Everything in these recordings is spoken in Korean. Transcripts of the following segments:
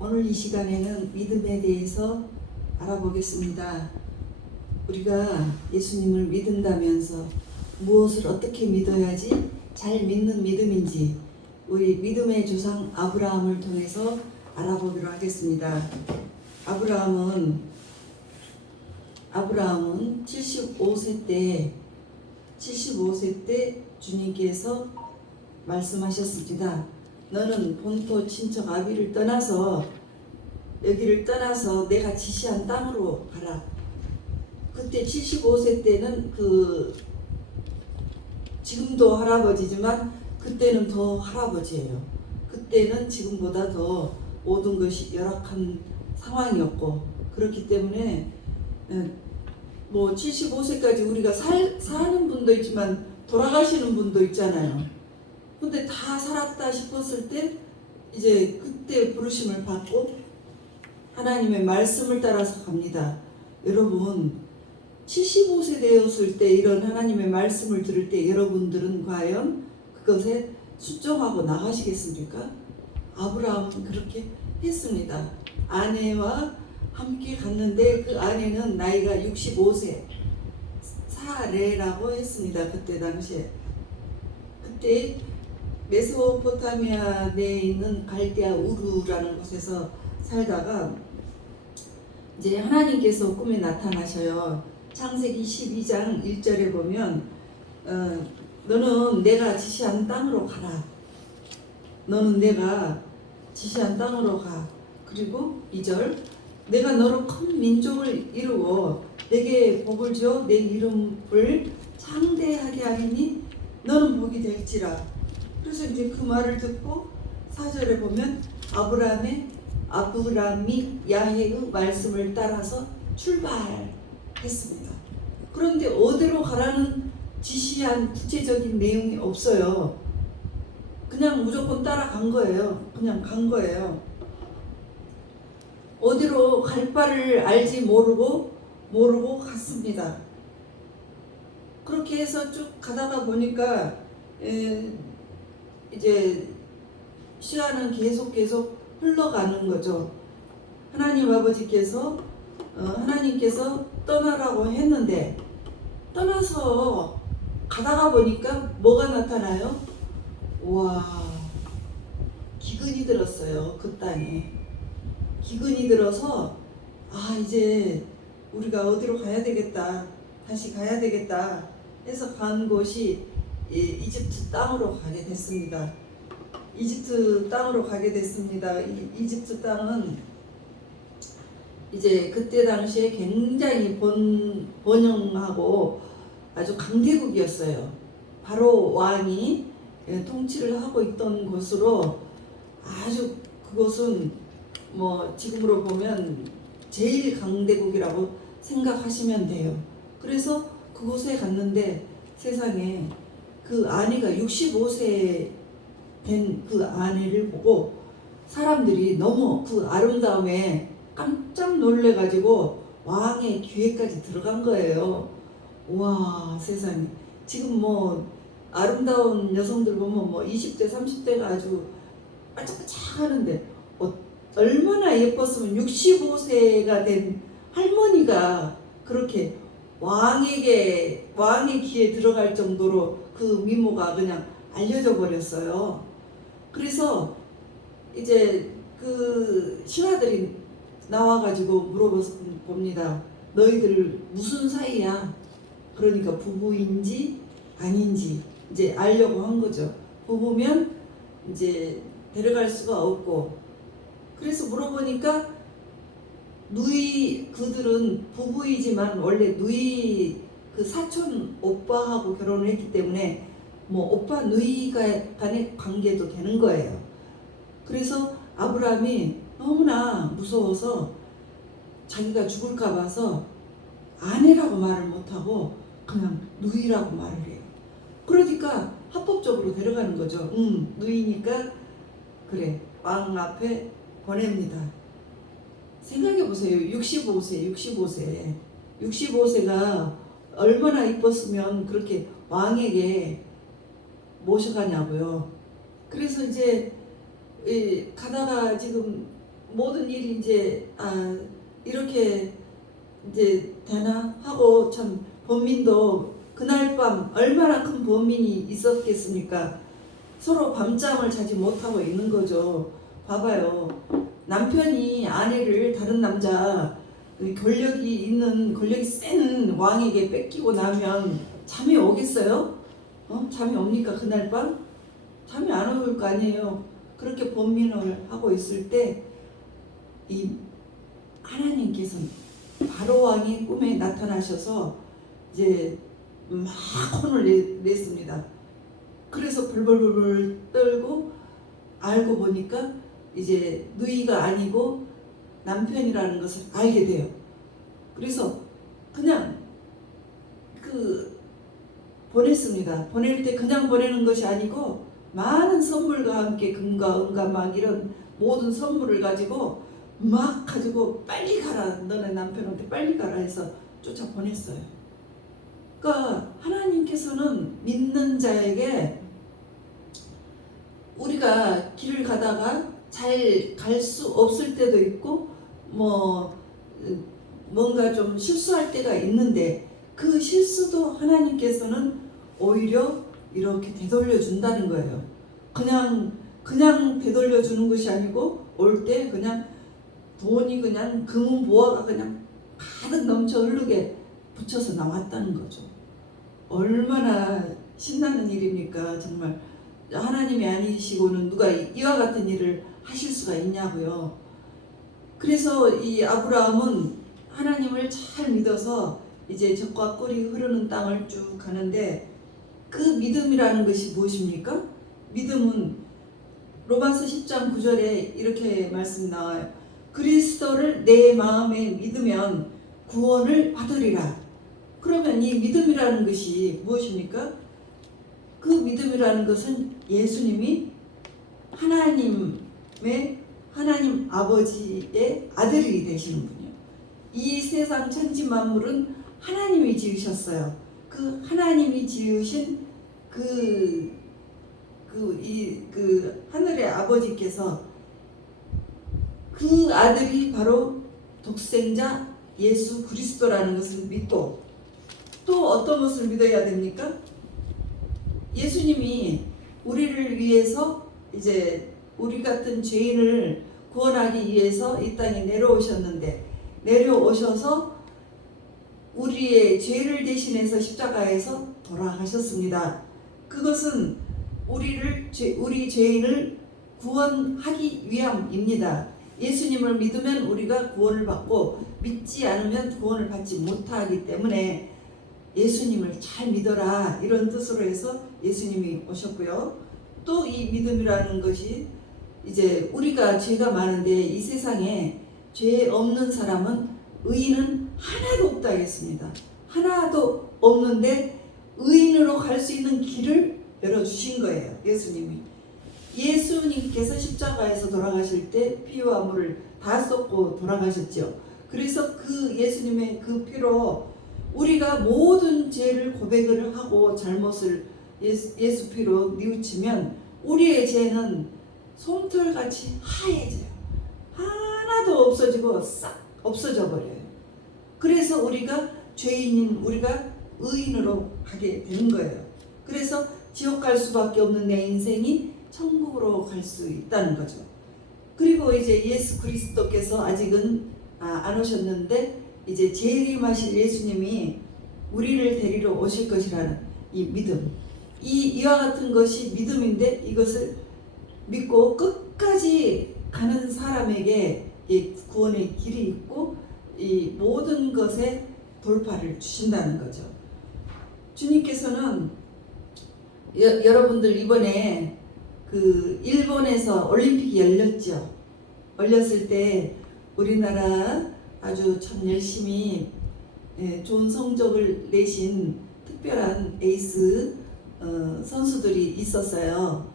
오늘 이 시간에는 믿음에 대해서 알아보겠습니다. 우리가 예수님을 믿는다면서 무엇을 어떻게 믿어야지 잘 믿는 믿음인지 우리 믿음의 조상 아브라함을 통해서 알아보기로 하겠습니다. 아브라함은 75세 때 주님께서 말씀하셨습니다. 너는 본토 친척 아비를 떠나서 여기를 떠나서 내가 지시한 땅으로 가라. 그때 75세 때는 지금도 할아버지지만 그때는 더 할아버지예요. 그때는 지금보다 더 모든 것이 열악한 상황이었고, 그렇기 때문에 뭐 75세까지 우리가 사는 분도 있지만 돌아가시는 분도 있잖아요. 근데 다 살았다 싶었을 때 이제 그때 부르심을 받고 하나님의 말씀을 따라서 갑니다. 여러분 75세 되었을 때 이런 하나님의 말씀을 들을 때 여러분들은 과연 그것에 순종하고 나가시겠습니까? 아브라함은 그렇게 했습니다. 아내와 함께 갔는데 그 아내는 나이가 65세 사레라고 했습니다. 그때 당시에. 그때 메소포타미아 내에 있는 갈대아 우르라는 곳에서 살다가 이제 하나님께서 꿈에 나타나셔요. 창세기 12장 1절에 보면 너는 내가 지시한 땅으로 가라. 너는 내가 지시한 땅으로 가. 그리고 2절 내가 너로 큰 민족을 이루어 내게 복을 주어 내 이름을 창대하게 하리니 너는 복이 될지라. 그래서 이제 그 말을 듣고 4절에 보면 아브라함이 야훼의 말씀을 따라서 출발했습니다. 그런데 어디로 가라는 지시한 구체적인 내용이 없어요. 그냥 무조건 따라간 거예요. 그냥 간 거예요. 어디로 갈 바를 알지 모르고 갔습니다. 그렇게 해서 쭉 가다가 보니까 이제 시간은 계속 흘러가는 거죠. 하나님 아버지께서 하나님께서 떠나라고 했는데 떠나서 가다가 보니까 뭐가 나타나요? 와, 기근이 들었어요. 그 땅에 기근이 들어서 이제 우리가 어디로 가야 되겠다, 다시 가야 되겠다 해서 간 곳이 이집트 땅으로 가게 됐습니다. 이집트 땅으로 가게 됐습니다. 이집트 땅은 이제 그때 당시에 굉장히 번영하고 아주 강대국이었어요. 바로 왕이 통치를 하고 있던 곳으로 아주 그곳은 뭐 지금으로 보면 제일 강대국이라고 생각하시면 돼요. 그래서 그곳에 갔는데 세상에 그 아내가 65세 된 그 아내를 보고 사람들이 너무 그 아름다움에 깜짝 놀래가지고 왕의 귀에까지 들어간 거예요. 와, 세상에. 지금 뭐 아름다운 여성들 보면 뭐 20대 30대가 아주 반짝반짝 하는데 얼마나 예뻤으면 65세가 된 할머니가 그렇게 왕의 귀에 들어갈 정도로 그 미모가 그냥 알려져 버렸어요. 그래서 이제 그 신하들이 나와가지고 물어봅니다. 너희들 무슨 사이야? 그러니까 부부인지 아닌지 이제 알려고 한 거죠. 부부면 이제 데려갈 수가 없고, 그래서 물어보니까 그들은 부부이지만 원래 누이 그 사촌 오빠하고 결혼을 했기 때문에 뭐 오빠 누이 간의 관계도 되는 거예요. 그래서 아브라함이 너무나 무서워서 자기가 죽을까 봐서 아내라고 말을 못하고 그냥 누이라고 말을 해요. 그러니까 합법적으로 데려가는 거죠. 누이니까 그래, 왕 앞에 보냅니다. 생각해보세요. 65세가 얼마나 이뻤으면 그렇게 왕에게 모셔가냐고요. 그래서 이제 가다가 지금 모든 일이 이제 이렇게 이제 되나 하고, 참 범민도 그날 밤 얼마나 큰 범민이 있었겠습니까? 서로 밤잠을 자지 못하고 있는 거죠. 봐봐요. 남편이 아내를 다른 남자, 권력이 센 왕에게 뺏기고 나면 잠이 오겠어요? 잠이 옵니까 그날 밤? 잠이 안 올 거 아니에요. 그렇게 범민을 하고 있을 때 이 하나님께서는 바로 왕이 꿈에 나타나셔서 이제 막 혼을 냈습니다. 그래서 벌벌벌 떨고 알고 보니까 이제 누이가 아니고 남편이라는 것을 알게 돼요. 그래서 그냥 보냈습니다. 보낼 때 그냥 보내는 것이 아니고 많은 선물과 함께 금과 은과 막 이런 모든 선물을 가지고 빨리 가라, 너네 남편한테 빨리 가라 해서 쫓아 보냈어요. 그러니까 하나님께서는 믿는 자에게, 우리가 길을 가다가 잘 갈 수 없을 때도 있고 뭔가 좀 실수할 때가 있는데, 그 실수도 하나님께서는 오히려 이렇게 되돌려 준다는 거예요. 그냥 되돌려 주는 것이 아니고, 올 때 그냥 돈이 그냥 금은 보화가 그냥 가득 넘쳐 흐르게 붙여서 나왔다는 거죠. 얼마나 신나는 일입니까? 정말 하나님이 아니시고는 누가 이와 같은 일을 하실 수가 있냐고요. 그래서 이 아브라함은 하나님을 잘 믿어서 이제 적과 꿀이 흐르는 땅을 쭉 가는데, 그 믿음이라는 것이 무엇입니까? 믿음은 로마서 10장 9절에 이렇게 말씀 나와요. 그리스도를 내 마음에 믿으면 구원을 받으리라. 그러면 이 믿음이라는 것이 무엇입니까? 그 믿음이라는 것은 예수님이 하나님 아버지의 아들이 되시는 분이에요. 이 세상 천지 만물은 하나님이 지으셨어요. 그 하나님이 지으신 하늘의 아버지께서 그 아들이 바로 독생자 예수 그리스도라는 것을 믿고, 또 어떤 것을 믿어야 됩니까? 예수님이 우리를 위해서, 이제 우리 같은 죄인을 구원하기 위해서 이 땅에 내려오셔서 우리의 죄를 대신해서 십자가에서 돌아가셨습니다. 그것은 우리 죄인을 구원하기 위함입니다. 예수님을 믿으면 우리가 구원을 받고, 믿지 않으면 구원을 받지 못하기 때문에 예수님을 잘 믿어라, 이런 뜻으로 해서 예수님이 오셨고요. 또 이 믿음이라는 것이, 이제 우리가 죄가 많은데 이 세상에 죄 없는 사람은, 의인은 하나도 없다 했습니다. 하나도 없는데 의인으로 갈 수 있는 길을 열어주신 거예요. 예수님께서 십자가에서 돌아가실 때 피와 물을 다 쏟고 돌아가셨죠. 그래서 그 예수님의 그 피로 우리가 모든 죄를 고백을 하고 잘못을 예수 피로 뉘우치면 우리의 죄는 솜털같이 하얘져요. 하나도 없어지고 싹 없어져 버려요. 그래서 우리가 의인으로 가게 되는 거예요. 그래서 지옥 갈 수밖에 없는 내 인생이 천국으로 갈 수 있다는 거죠. 그리고 이제 예수 그리스도께서 아직은 안 오셨는데, 이제 재림하실 예수님이 우리를 데리러 오실 것이라는 이 믿음, 이와 같은 것이 믿음인데, 이것을 믿고 끝까지 가는 사람에게 이 구원의 길이 있고, 이 모든 것에 돌파를 주신다는 거죠. 주님께서는 여러분들 이번에 일본에서 올림픽이 열렸을 때 우리나라 아주 참 열심히 좋은 성적을 내신 특별한 에이스 선수들이 있었어요.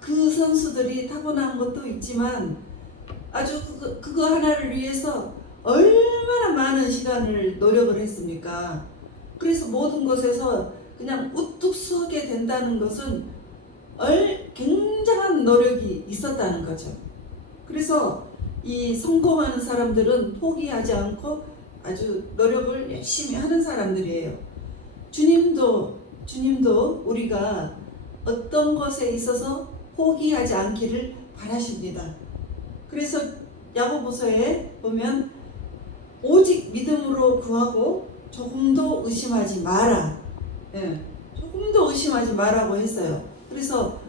그 선수들이 타고난 것도 있지만 아주 그거 하나를 위해서 얼마나 많은 시간을 노력을 했습니까? 그래서 모든 것에서 그냥 우뚝 서게 된다는 것은 굉장한 노력이 있었다는 거죠. 그래서 이 성공하는 사람들은 포기하지 않고 아주 노력을 열심히 하는 사람들이에요. 주님도 우리가 어떤 것에 있어서 포기하지 않기를 바라십니다. 그래서 야고보서에 보면 오직 믿음으로 구하고 조금도 의심하지 마라. 조금도 의심하지 마라고 했어요. 그래서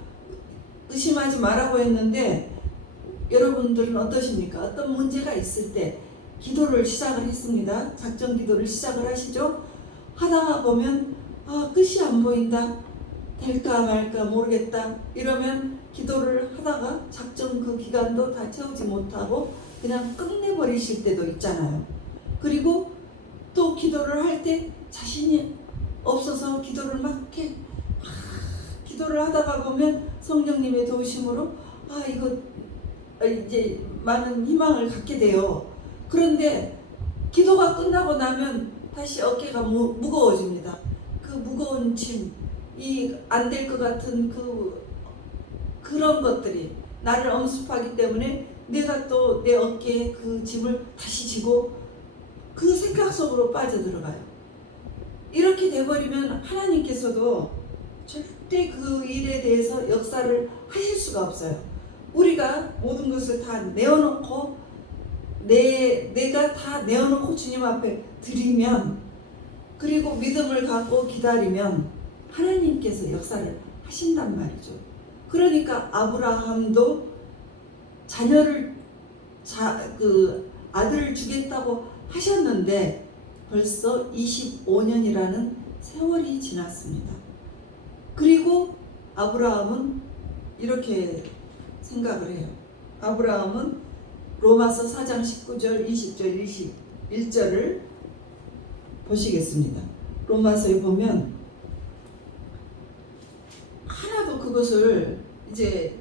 의심하지 마라고 했는데 여러분들은 어떠십니까? 어떤 문제가 있을 때 기도를 시작을 했습니다. 작전 기도를 시작을 하시죠. 하다가 보면 끝이 안 보인다. 될까 말까 모르겠다. 이러면 기도를 하다가 작전 그 기간도 다 채우지 못하고 그냥 끝내버리실 때도 있잖아요. 그리고 또 기도를 할 때 자신이 없어서 기도를 기도를 하다가 보면 성령님의 도우심으로 이거 이제 많은 희망을 갖게 돼요. 그런데 기도가 끝나고 나면 다시 어깨가 무거워집니다. 그 무거운 짐, 이 안 될 것 같은 그런 것들이 나를 엄습하기 때문에 내가 또 내 어깨에 그 짐을 다시 지고 그 생각 속으로 빠져들어가요. 이렇게 돼버리면 하나님께서도 절대 그 일에 대해서 역사를 하실 수가 없어요. 우리가 모든 것을 다 내어놓고 내가 다 내어놓고 주님 앞에 드리면, 그리고 믿음을 갖고 기다리면 하나님께서 역사를 하신단 말이죠. 그러니까 아브라함도 아들을 주겠다고 하셨는데 벌써 25년이라는 세월이 지났습니다. 그리고 아브라함은 이렇게 생각을 해요. 아브라함은 로마서 4장 19절, 20절, 21절을 보시겠습니다. 로마서에 보면 하나도 그것을 이제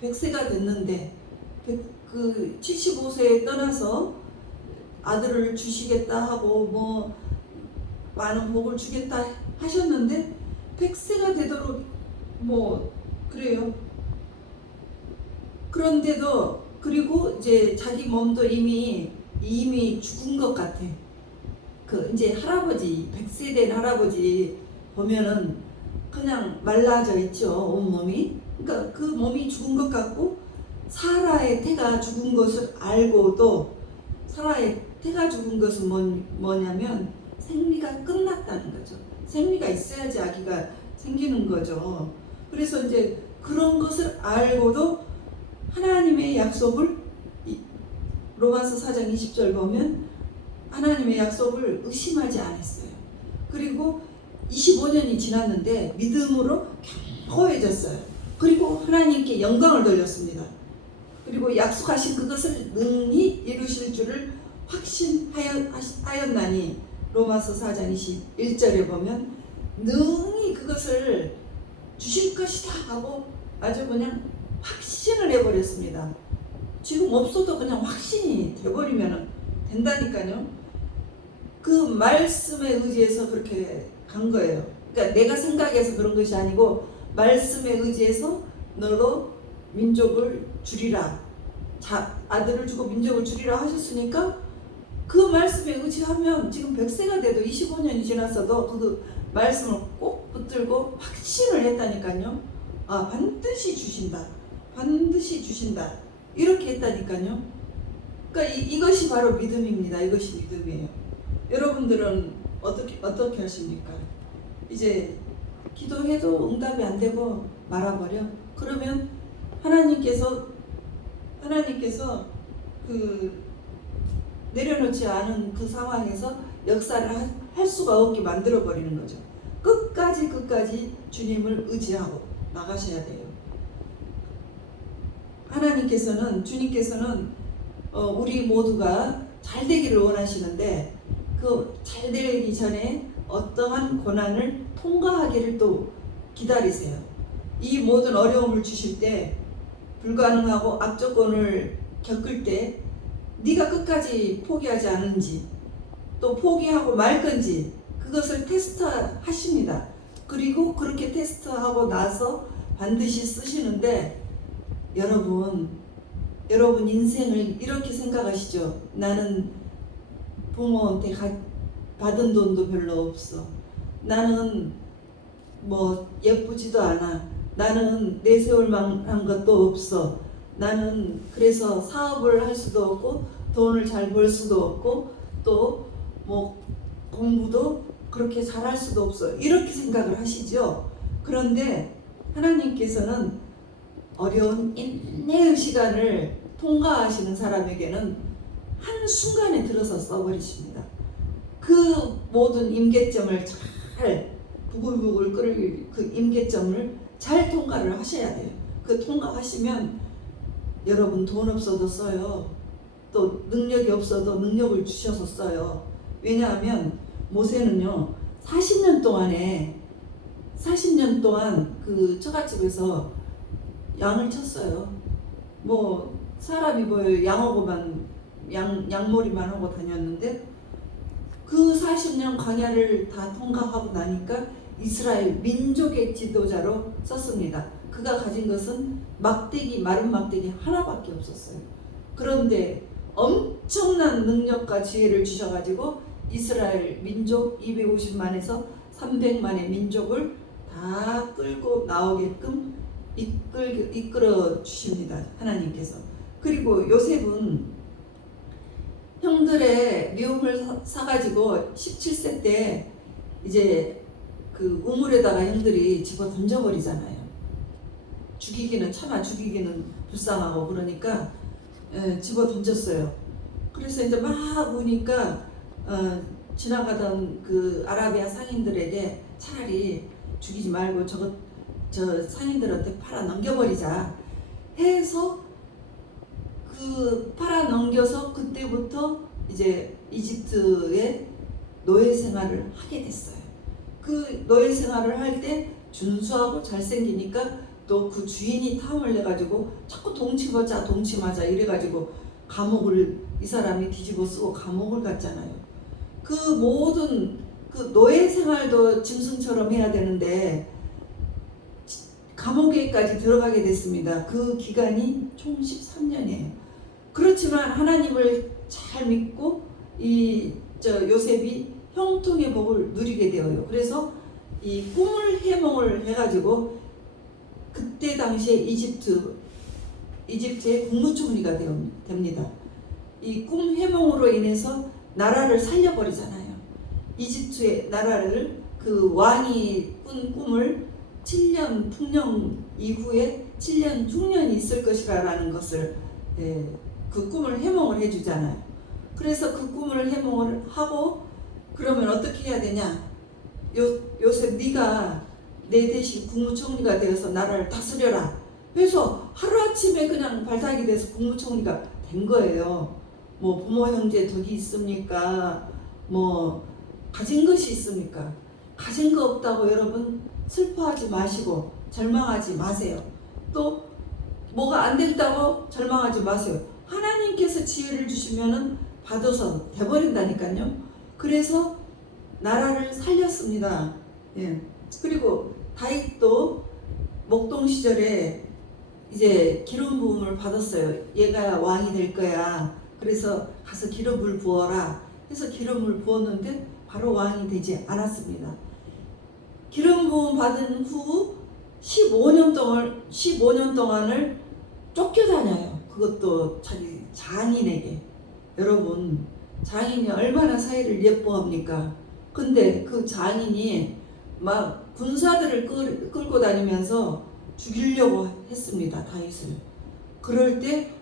100세가 됐는데 그 75세에 떠나서 아들을 주시겠다 하고 뭐 많은 복을 주겠다 하셨는데 100세가 되도록 뭐 그래요. 그런데도 그리고 이제 자기 몸도 이미 죽은 것 같아. 그 이제 할아버지 100세 된 할아버지 보면은 그냥 말라져 있죠, 온몸이. 그러니까 그 몸이 죽은 것 같고 사라의 태가 죽은 것을 알고도 사라의 태가 죽은 것은 뭐냐면 생리가 끝났다는 거죠. 생리가 있어야지 아기가 생기는 거죠. 그래서 이제 그런 것을 알고도 하나님의 약속을 로마서 4장 20절 보면 하나님의 약속을 의심하지 않았어요. 그리고 25년이 지났는데 믿음으로 견고해졌어요. 그리고 하나님께 영광을 돌렸습니다. 그리고 약속하신 그것을 능히 이루실 줄을 확신하였나니 로마서 4장 21절에 보면 능히 그것을 주실 것이다 하고 아주 그냥 확신을 해버렸습니다. 지금 없어도 그냥 확신이 돼버리면 된다니까요. 그 말씀에 의지해서 그렇게 간 거예요. 그러니까 내가 생각해서 그런 것이 아니고 말씀에 의지해서 너로 민족을 줄이라, 아들을 주고 민족을 줄이라 하셨으니까 그 말씀에 의지하면 지금 100세가 돼도 25년이 지났어도 그 말씀을 꼭 붙들고 확신을 했다니까요. 반드시 주신다, 반드시 주신다, 이렇게 했다니까요. 그러니까 이것이 바로 믿음입니다. 이것이 믿음이에요. 여러분들은 어떻게 하십니까? 이제 기도해도 응답이 안 되고 말아버려. 그러면 하나님께서 그 내려놓지 않은 그 상황에서 역사를 할 수가 없게 만들어 버리는 거죠. 끝까지 주님을 의지하고 나가셔야 돼요. 주님께서는 우리 모두가 잘 되기를 원하시는데 그 잘 되기 전에 어떠한 고난을 통과하기를 또 기다리세요. 이 모든 어려움을 주실 때 불가능하고 악조건을 겪을 때 네가 끝까지 포기하지 않은지 또 포기하고 말 건지 그것을 테스트하십니다. 그리고 그렇게 테스트하고 나서 반드시 쓰시는데 여러분 여러분 인생을 이렇게 생각하시죠. 나는 부모한테 받은 돈도 별로 없어. 나는 뭐 예쁘지도 않아. 나는 내세울 만한 것도 없어. 나는 그래서 사업을 할 수도 없고 돈을 잘 벌 수도 없고 또 뭐 공부도 그렇게 잘할 수도 없어. 이렇게 생각을 하시죠. 그런데 하나님께서는 어려운 인내의 시간을 통과하시는 사람에게는 한순간에 들어서 써버리십니다. 그 모든 임계점을 잘 부글부글 끓을 그 임계점을 잘 통과를 하셔야 돼요. 그 통과하시면 여러분 돈 없어도 써요. 또 능력이 없어도 능력을 주셔서 써요. 왜냐하면 모세는요 40년 동안 그 처갓집에서 양을 쳤어요. 뭐 사람이 뭐 양하고만 양머리만 하고 다녔는데 그 40년 광야를 다 통과하고 나니까 이스라엘 민족의 지도자로 썼습니다. 그가 가진 것은 마른 막대기 하나밖에 없었어요. 그런데 엄청난 능력과 지혜를 주셔가지고 이스라엘 민족 250만에서 300만의 민족을 다 끌고 나오게끔 이끌어 주십니다. 하나님께서. 그리고 요셉은 형들의 미움을 사가지고 17세 때 이제 그 우물에다가 형들이 집어 던져버리잖아요. 죽이기는 불쌍하고 그러니까 집어 던졌어요. 그래서 이제 막 우니까 지나가던 그 아라비아 상인들에게 차라리 죽이지 말고 저 상인들한테 팔아 넘겨버리자 해서 그 팔아 넘겨서 그때부터 이제 이집트의 노예 생활을 하게 됐어요. 그 노예 생활을 할 때 준수하고 잘생기니까 또 그 주인이 탐을 내가지고 자꾸 동치보자 동치마자 이래가지고 감옥을 이 사람이 뒤집어 쓰고 감옥을 갔잖아요. 그 모든 그 노예 생활도 짐승처럼 해야 되는데 감옥에까지 들어가게 됐습니다. 그 기간이 총 13년이에요. 그렇지만 하나님을 잘 믿고 요셉이 형통의 복을 누리게 되어요. 그래서 이 꿈을 해몽을 해가지고 그때 당시에 이집트의 국무총리가 됩니다. 이 꿈 해몽으로 인해서 나라를 살려버리잖아요. 이집트의 나라를 그 왕이 꾼 꿈을 7년 풍년 이후에 7년 흉년이 있을 것이라는 것을 그 꿈을 해몽을 해주잖아요. 그래서 그 꿈을 해몽을 하고 그러면 어떻게 해야 되냐? 요셉 네가 내 대신 국무총리가 되어서 나라를 다스려라. 그래서 하루아침에 그냥 발탁이 돼서 국무총리가 된 거예요. 뭐 부모 형제 덕이 있습니까? 뭐 가진 것이 있습니까? 가진 거 없다고 여러분 슬퍼하지 마시고 절망하지 마세요. 또 뭐가 안 된다고 절망하지 마세요. 하나님께서 지혜를 주시면은 받아서 돼버린다니까요. 그래서 나라를 살렸습니다. 예. 그리고 다윗도 목동 시절에 이제 기름 부음을 받았어요. 얘가 왕이 될 거야. 그래서 가서 기름을 부어라 해서 기름을 부었는데 바로 왕이 되지 않았습니다. 기름 부음 받은 후 15년 동안을 쫓겨다녀요. 그것도 자기 장인에게. 여러분 장인이 얼마나 사위를 예뻐합니까? 근데 그 장인이 막 군사들을 끌고 다니면서 죽이려고 했습니다. 다윗을. 그럴 때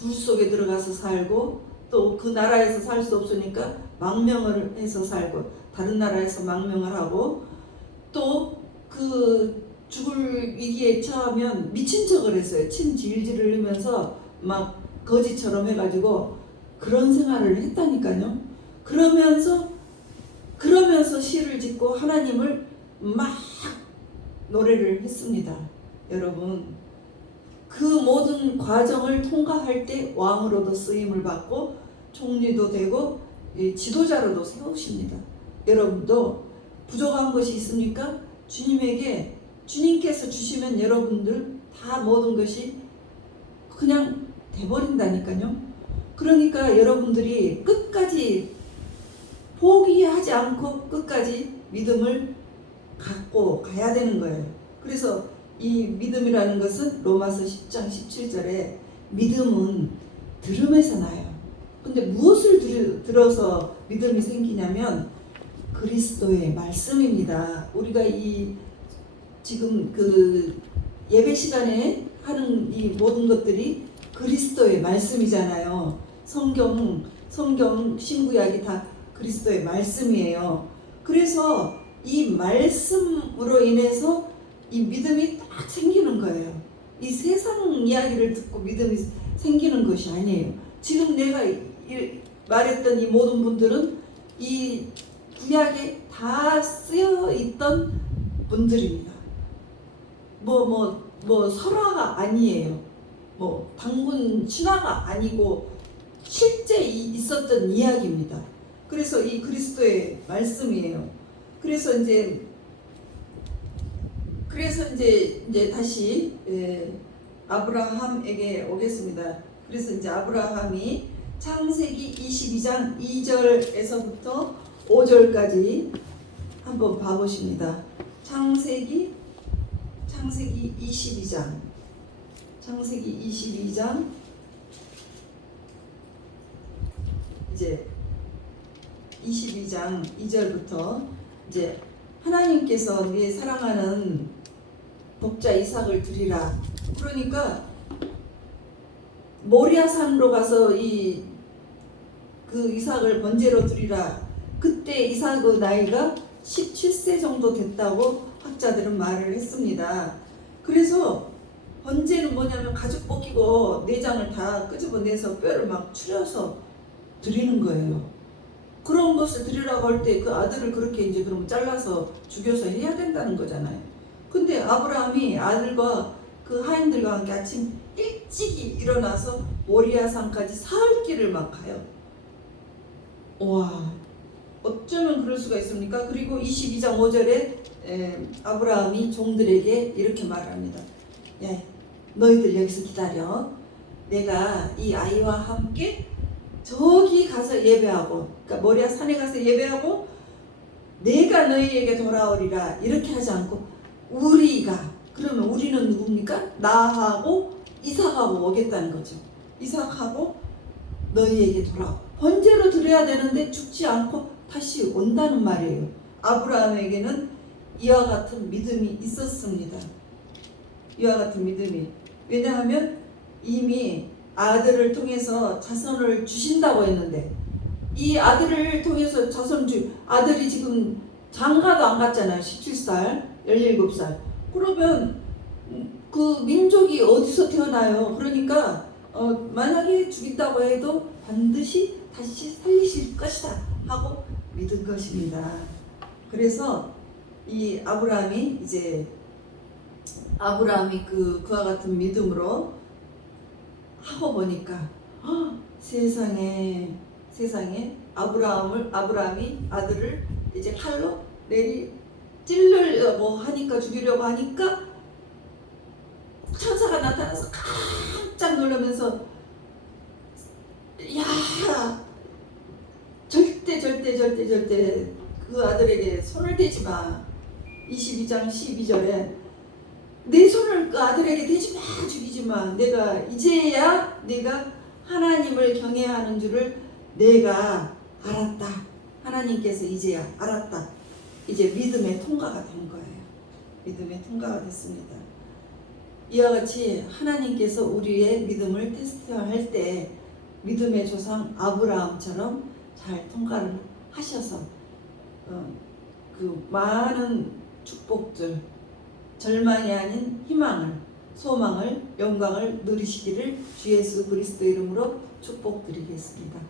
불 속에 들어가서 살고 또 그 나라에서 살 수 없으니까 망명을 해서 살고 다른 나라에서 망명을 하고 또 그 죽을 위기에 처하면 미친 척을 했어요. 침 질질 흘리면서 막 거지처럼 해가지고 그런 생활을 했다니까요. 그러면서 시를 짓고 하나님을 막 노래를 했습니다. 여러분 그 모든 과정을 통과할 때 왕으로도 쓰임을 받고 총리도 되고 지도자로도 세우십니다. 여러분도 부족한 것이 있습니까? 주님께서 주시면 여러분들 다 모든 것이 그냥 돼버린다니까요. 그러니까 여러분들이 끝까지 포기하지 않고 끝까지 믿음을 갖고 가야 되는 거예요. 그래서 이 믿음이라는 것은 로마서 10장 17절에 믿음은 들음에서 나요. 근데 무엇을 들어서 믿음이 생기냐면 그리스도의 말씀입니다. 우리가 이 지금 그 예배 시간에 하는 이 모든 것들이 그리스도의 말씀이잖아요. 성경 신구약이 다 그리스도의 말씀이에요. 그래서 이 말씀으로 인해서 이 믿음이 딱 생기는 거예요. 이 세상 이야기를 듣고 믿음이 생기는 것이 아니에요. 지금 내가 말했던 이 모든 분들은 이 구약에 다 쓰여 있던 분들입니다. 설화가 아니에요. 단군 신화가 아니고 실제 있었던 이야기입니다. 그래서 이 그리스도의 말씀이에요. 그래서 이제 다시 아브라함에게 오겠습니다. 그래서 이제 아브라함이 창세기 22장 2절에서부터 5절까지 한번 봐보십니다. 창세기 22장 이제 22장 2절부터 이제 하나님께서 네 사랑하는 독자 이삭을 드리라. 그러니까 모리아산으로 가서 그 이삭을 번제로 드리라. 그때 이삭의 나이가 17세 정도 됐다고 학자들은 말을 했습니다. 그래서 번제는 뭐냐면 가죽 벗기고 내장을 다 끄집어내서 뼈를 막 추려서 드리는 거예요. 그런 것을 드리라고 할 때 그 아들을 그렇게 이제 그럼 잘라서 죽여서 해야 된다는 거잖아요. 근데 아브라함이 아들과 그 하인들과 함께 아침 일찍이 일어나서 모리아산까지 사흘 길을 막 가요. 와, 어쩌면 그럴 수가 있습니까? 그리고 22장 5절에 아브라함이 종들에게 이렇게 말합니다. 야, 너희들 여기서 기다려. 내가 이 아이와 함께 저기 가서 예배하고, 그러니까 모리아 산에 가서 예배하고 내가 너희에게 돌아오리라. 이렇게 하지 않고 그러면 우리는 누굽니까? 나하고 이삭하고 오겠다는 거죠. 이삭하고 너희에게 돌아오. 번제로 드려야 되는데 죽지 않고 다시 온다는 말이에요. 아브라함에게는 이와 같은 믿음이 있었습니다. 이와 같은 믿음이. 왜냐하면 이미 아들을 통해서 자손을 주신다고 했는데 이 아들을 통해서 아들이 지금 장가도 안 갔잖아요. 17살, 17살. 그러면 그 민족이 어디서 태어나요? 그러니까 만약에 죽인다고 해도 반드시 다시 살리실 것이다 하고 믿은 것입니다. 그래서 이 아브라함이 그와 같은 믿음으로 하고 보니까 세상에 아브라함이 아들을 이제 칼로 찔르려고 하니까, 죽이려고 하니까 천사가 나타나서 깜짝 놀라면서 야, 절대 그 아들에게 손을 대지 마. 22장 12절에 내 손을 그 아들에게 대지 마, 죽이지 마. 이제야 내가 하나님을 경외하는 줄을 내가 알았다. 하나님께서 이제야 알았다. 이제 믿음의 통과가 된 거예요. 믿음의 통과가 됐습니다. 이와 같이 하나님께서 우리의 믿음을 테스트할 때 믿음의 조상 아브라함처럼 잘 통과를 하셔서 그 많은 축복들, 절망이 아닌 희망을, 소망을, 영광을 누리시기를 주 예수 그리스도 이름으로 축복드리겠습니다.